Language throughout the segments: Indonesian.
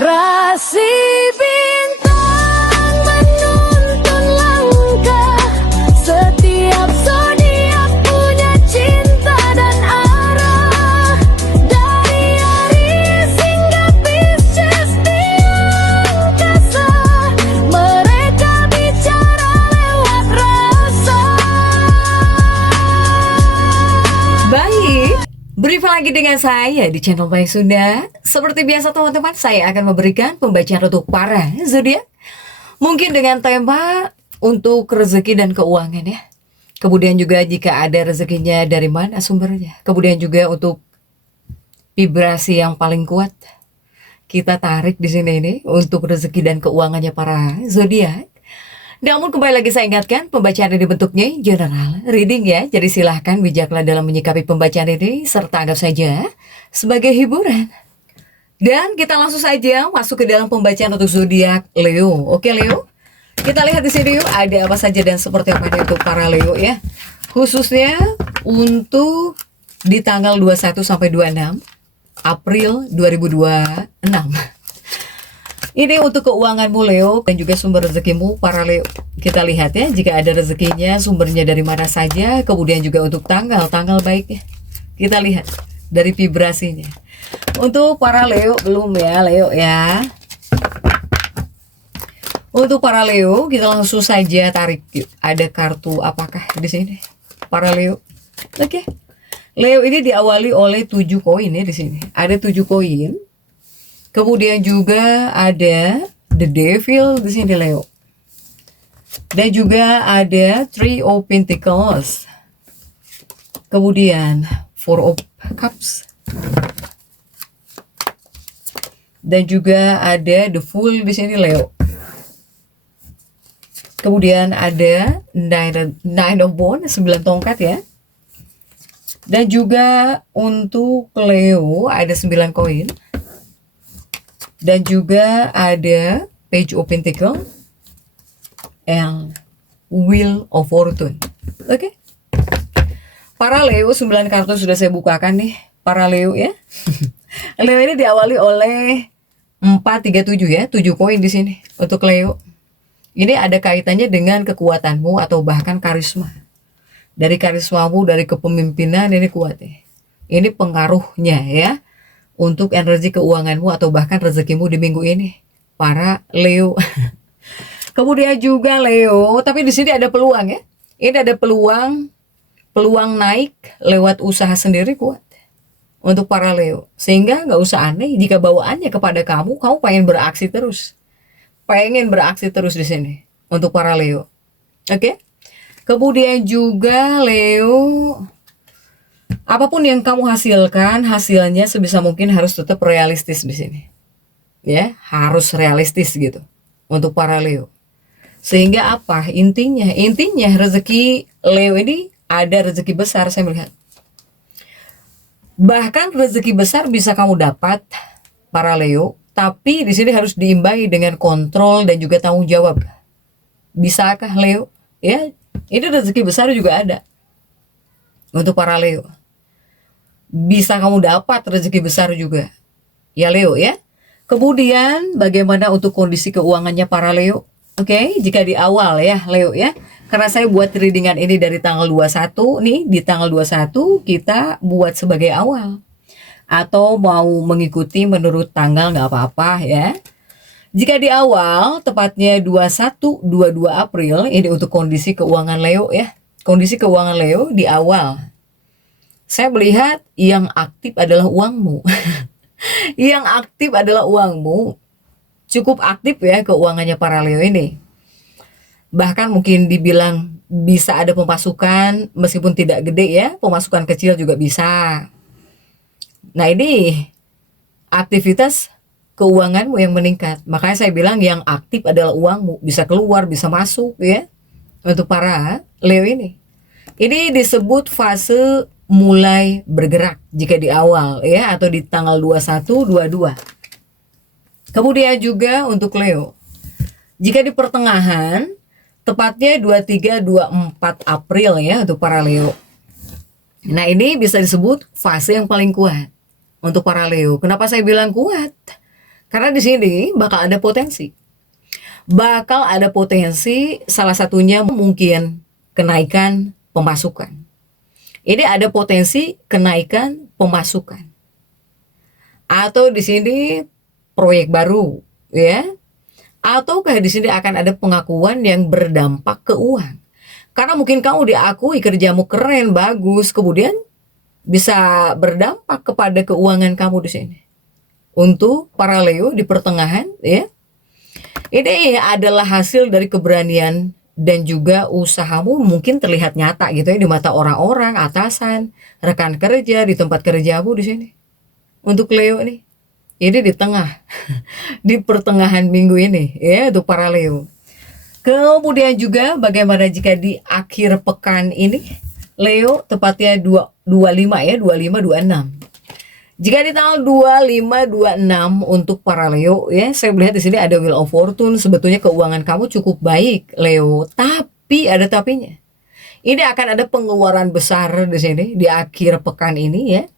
Rasi bintang menuntun langkah, setiap zodiak punya cinta dan arah. Dari Aries hingga Pisces di angkasa, mereka bicara lewat rasa. Baik, berjumpa lagi dengan saya di channel Baik Sunda. Seperti biasa teman-teman, saya akan memberikan pembacaan untuk para zodiak. Mungkin dengan tema untuk rezeki dan keuangan ya. Kemudian juga jika ada rezekinya dari mana sumbernya. Kemudian juga untuk vibrasi yang paling kuat kita tarik di sini ini untuk rezeki dan keuangannya para zodiak. Namun kembali lagi saya ingatkan, pembacaan ini bentuknya general reading ya. Jadi silahkan bijaklah dalam menyikapi pembacaan ini, serta anggap saja sebagai hiburan. Dan kita langsung saja masuk ke dalam pembacaan untuk zodiak Leo. Oke Leo, kita lihat di sini yuk ada apa saja dan seperti apa untuk para Leo ya. Khususnya untuk di tanggal 21 sampai 26 April 2026. Ini untuk keuanganmu Leo dan juga sumber rezekimu para Leo. Kita lihat ya, jika ada rezekinya sumbernya dari mana saja. Kemudian juga untuk tanggal baiknya. Kita lihat dari vibrasinya. Untuk para Leo belum ya Leo ya. Untuk para Leo kita langsung saja tarik yuk. Ada kartu apakah di sini para Leo? Oke. Leo ini diawali oleh 7 koin ya di sini. Ada 7 koin. Kemudian juga ada The Devil di sini Leo. Dan juga ada Three of Pentacles. Kemudian Four of Cups. Dan juga ada The Fool di sini Leo. Kemudian ada Nine of Wands, 9 tongkat ya. Dan juga untuk Leo ada 9 koin. Dan juga ada Page of Pentacles and Wheel of Fortune. Oke. Para Leo 9 kartu sudah saya bukakan nih. Para Leo ya. Leo ini diawali oleh 437 ya, 7 koin di sini untuk Leo. Ini ada kaitannya dengan kekuatanmu atau bahkan karisma. Dari karismamu, dari kepemimpinan ini kuat ya. Ini pengaruhnya ya untuk energi keuanganmu atau bahkan rezekimu di minggu ini para Leo. Kemudian juga Leo, tapi di sini ada peluang ya. Ini ada peluang naik lewat usaha sendiri kuat untuk para Leo. Sehingga nggak usah aneh jika bawaannya kepada kamu pengen beraksi terus. Pengen beraksi terus di sini untuk para Leo. Oke. Kemudian juga Leo, apapun yang kamu hasilkan, hasilnya sebisa mungkin harus tetap realistis di sini. Ya, harus realistis gitu untuk para Leo. Sehingga apa? Intinya rezeki Leo ini ada rezeki besar saya melihat. Bahkan rezeki besar bisa kamu dapat para Leo, tapi di sini harus diimbangi dengan kontrol dan juga tanggung jawab. Bisakah Leo? Ya, ini rezeki besar juga ada untuk para Leo. Bisa kamu dapat rezeki besar juga ya Leo ya. Kemudian bagaimana untuk kondisi keuangannya para Leo? Oke, jika di awal ya Leo ya, karena saya buat readingan ini dari tanggal 21 nih, di tanggal 21 kita buat sebagai awal. Atau mau mengikuti menurut tanggal nggak apa-apa ya. Jika di awal tepatnya 21-22 April ini untuk kondisi keuangan Leo ya. Kondisi keuangan Leo di awal, saya melihat yang aktif adalah uangmu. Yang aktif adalah uangmu. Cukup aktif ya keuangannya para Leo ini. Bahkan mungkin dibilang bisa ada pemasukan meskipun tidak gede ya. Pemasukan kecil juga bisa. Nah ini aktivitas keuanganmu yang meningkat. Makanya saya bilang yang aktif adalah uangmu. Bisa keluar, bisa masuk ya. Untuk para Leo ini. Ini disebut fase mulai bergerak jika di awal ya, atau di tanggal 21-22. Kemudian juga untuk Leo, jika di pertengahan tepatnya 23-24 April ya untuk para Leo. Nah ini bisa disebut fase yang paling kuat untuk para Leo. Kenapa saya bilang kuat? Karena di sini bakal ada potensi. Bakal ada potensi, salah satunya mungkin kenaikan pemasukan. Ini ada potensi kenaikan pemasukan. Atau di sini proyek baru, ya. Ataukah di sini akan ada pengakuan yang berdampak ke uang. Karena mungkin kamu diakui kerjamu keren, bagus, kemudian bisa berdampak kepada keuangan kamu di sini. Untuk para Leo di pertengahan, ya. Ini adalah hasil dari keberanian dan juga usahamu mungkin terlihat nyata gitu ya di mata orang-orang, atasan, rekan kerja, di tempat kerjamu di sini. Untuk Leo nih, ini di tengah, di pertengahan minggu ini ya untuk para Leo. Kemudian juga bagaimana jika di akhir pekan ini, Leo tepatnya 25 ya, 25-26. Jika di tanggal 25-26 untuk para Leo ya, saya melihat di sini ada Wheel of Fortune. Sebetulnya keuangan kamu cukup baik Leo, tapi ada tapinya. Ini akan ada pengeluaran besar di sini di akhir pekan ini ya.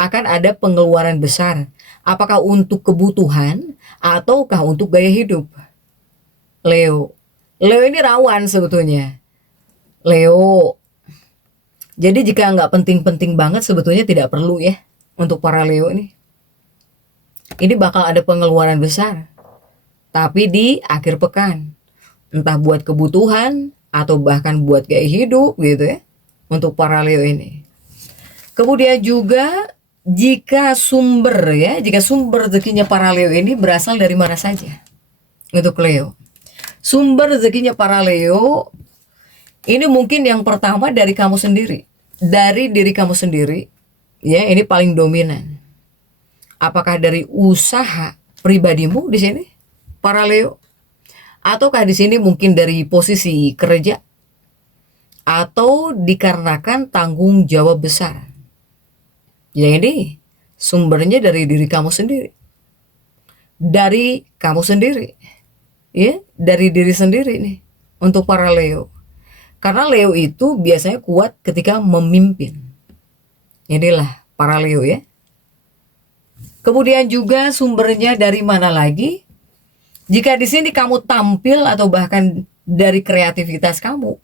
Akan ada pengeluaran besar. Apakah untuk kebutuhan ataukah untuk gaya hidup? Leo. Leo ini rawan sebetulnya. Leo. Jadi jika nggak penting-penting banget sebetulnya tidak perlu ya. Untuk para Leo ini bakal ada pengeluaran besar, tapi di akhir pekan, entah buat kebutuhan atau bahkan buat gaya hidup gitu ya, untuk para Leo ini. Kemudian juga jika sumber rezekinya para Leo ini berasal dari mana saja untuk Leo. Sumber rezekinya para Leo ini mungkin yang pertama dari kamu sendiri, dari diri kamu sendiri. Ya, ini paling dominan. Apakah dari usaha pribadimu di sini, para Leo? Ataukah di sini mungkin dari posisi kerja? Atau dikarenakan tanggung jawab besar? Ya, ini sumbernya dari diri kamu sendiri. Dari kamu sendiri. Ya, dari diri sendiri nih untuk para Leo. Karena Leo itu biasanya kuat ketika memimpin. Inilah para Leo ya. Kemudian juga sumbernya dari mana lagi? Jika di sini kamu tampil atau bahkan dari kreativitas kamu.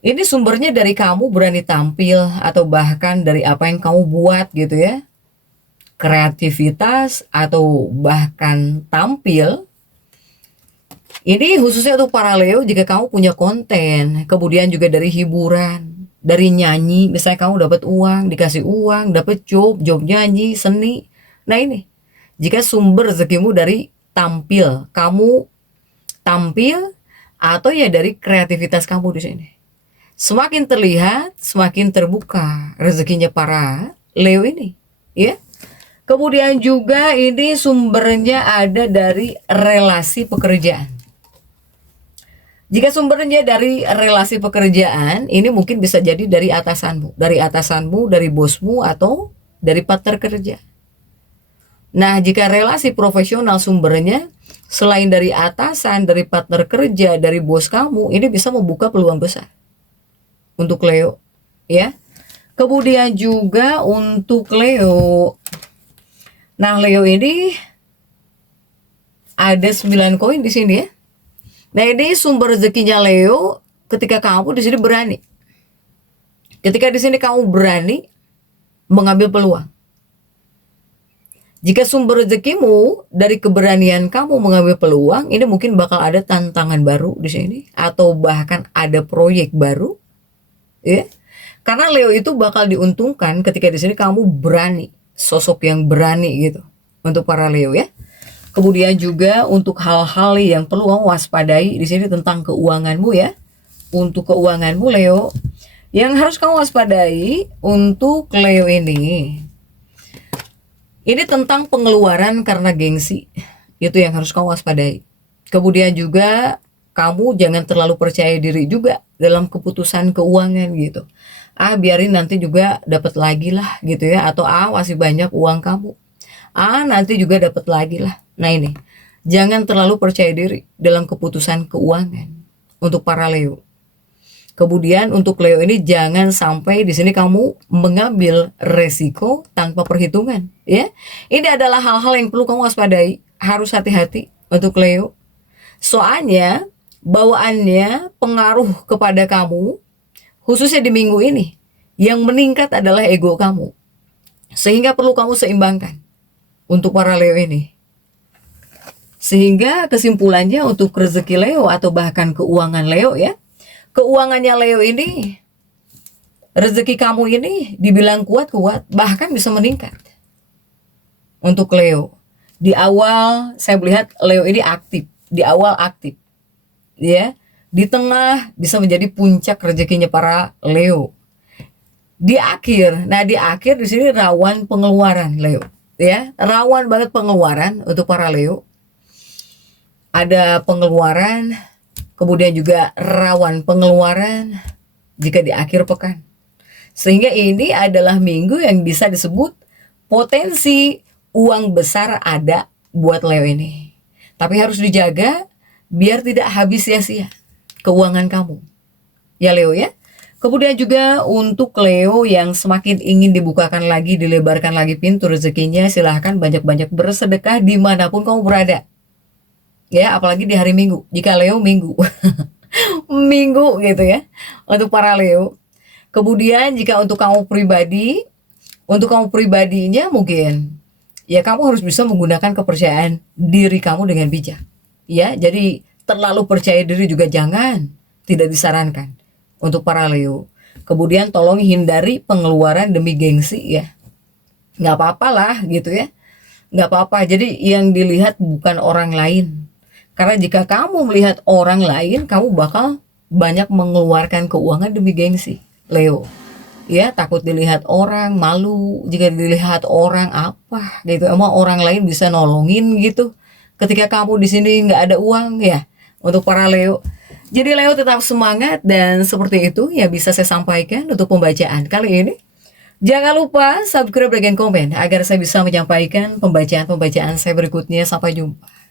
Ini sumbernya dari kamu berani tampil atau bahkan dari apa yang kamu buat gitu ya. Kreativitas atau bahkan tampil. Ini khususnya untuk para Leo jika kamu punya konten, kemudian juga dari hiburan. Dari nyanyi, misalnya kamu dapat uang, dikasih uang, dapat job nyanyi, seni. Nah ini, jika sumber rezekimu dari tampil, kamu tampil atau ya dari kreativitas kamu di sini. Semakin terlihat, semakin terbuka rezekinya para Leo ini, ya. Kemudian juga ini sumbernya ada dari relasi pekerjaan. Jika sumbernya dari relasi pekerjaan, ini mungkin bisa jadi dari atasanmu, dari bosmu, atau dari partner kerja. Nah, jika relasi profesional sumbernya, selain dari atasan, dari partner kerja, dari bos kamu, ini bisa membuka peluang besar untuk Leo, ya. Kemudian juga untuk Leo. Nah, Leo ini ada 9 koin di sini ya. Nah, ini sumber rezekinya Leo ketika kamu di sini berani. Ketika di sini kamu berani mengambil peluang. Jika sumber rezekimu dari keberanian kamu mengambil peluang, ini mungkin bakal ada tantangan baru di sini atau bahkan ada proyek baru. Ya. Karena Leo itu bakal diuntungkan ketika di sini kamu berani, sosok yang berani gitu. Untuk para Leo ya. Kemudian juga untuk hal-hal yang perlu kamu waspadai di sini tentang keuanganmu ya. Untuk keuanganmu Leo, yang harus kamu waspadai untuk Leo ini tentang pengeluaran karena gengsi. Itu yang harus kamu waspadai. Kemudian juga kamu jangan terlalu percaya diri juga dalam keputusan keuangan gitu. Biarin nanti juga dapat lagi lah gitu ya. Atau masih banyak uang kamu. Nanti juga dapat lagi lah. Nah ini, jangan terlalu percaya diri dalam keputusan keuangan untuk para Leo. Kemudian untuk Leo ini jangan sampai di sini kamu mengambil resiko tanpa perhitungan, ya. Ini adalah hal-hal yang perlu kamu waspadai, harus hati-hati untuk Leo. Soalnya bawaannya pengaruh kepada kamu, khususnya di minggu ini, yang meningkat adalah ego kamu. Sehingga perlu kamu seimbangkan untuk para Leo ini. Sehingga kesimpulannya untuk rezeki Leo atau bahkan keuangan Leo, ya. Keuangannya Leo ini, rezeki kamu ini dibilang kuat-kuat, bahkan bisa meningkat. Untuk Leo, di awal saya melihat Leo ini aktif, di awal aktif, ya. Di tengah bisa menjadi puncak rezekinya para Leo. Di akhir, nah di akhir di sini rawan pengeluaran Leo, ya, rawan banget pengeluaran untuk para Leo. Ada pengeluaran. Kemudian juga rawan pengeluaran jika di akhir pekan. Sehingga ini adalah minggu yang bisa disebut potensi uang besar ada buat Leo ini. Tapi harus dijaga biar tidak habis sia-sia keuangan kamu. Ya Leo, ya. Kemudian juga untuk Leo yang semakin ingin dibukakan lagi, dilebarkan lagi pintu rezekinya, silahkan banyak-banyak bersedekah dimanapun kamu berada. Ya, apalagi di hari Minggu. Jika Leo Minggu, Minggu gitu ya, untuk para Leo. Kemudian jika untuk kamu pribadi, untuk kamu pribadinya mungkin, ya kamu harus bisa menggunakan kepercayaan diri kamu dengan bijak. Ya, jadi terlalu percaya diri juga jangan, tidak disarankan untuk para Leo. Kemudian tolong hindari pengeluaran demi gengsi, ya. Nggak apa-apa lah gitu ya, nggak apa-apa. Jadi yang dilihat bukan orang lain. Karena jika kamu melihat orang lain, kamu bakal banyak mengeluarkan keuangan demi gengsi, Leo. Ya, takut dilihat orang, malu jika dilihat orang apa gitu. Emang orang lain bisa nolongin gitu ketika kamu di sini nggak ada uang, ya, untuk para Leo. Jadi Leo tetap semangat, dan seperti itu ya bisa saya sampaikan untuk pembacaan kali ini. Jangan lupa subscribe dan komen agar saya bisa menyampaikan pembacaan-pembacaan saya berikutnya. Sampai jumpa.